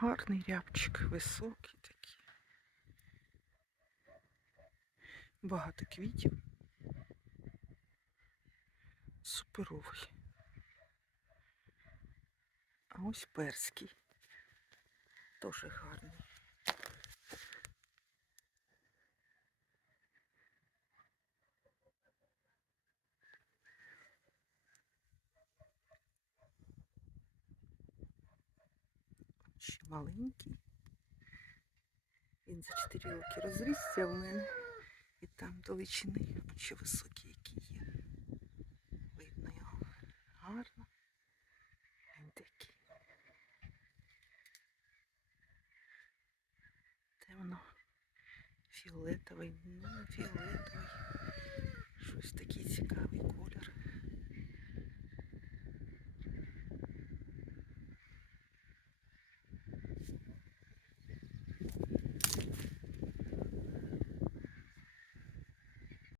Гарний рябчик, високий такий. Багато квітів. Суперовий. А ось перський. Тоже гарний. Ще маленький. Він за 4 роки розрісся в мене. І там величини ще високі, які є. Видно його гарно. Він такий. Темно. Фіолетовий, ну фіолетовий.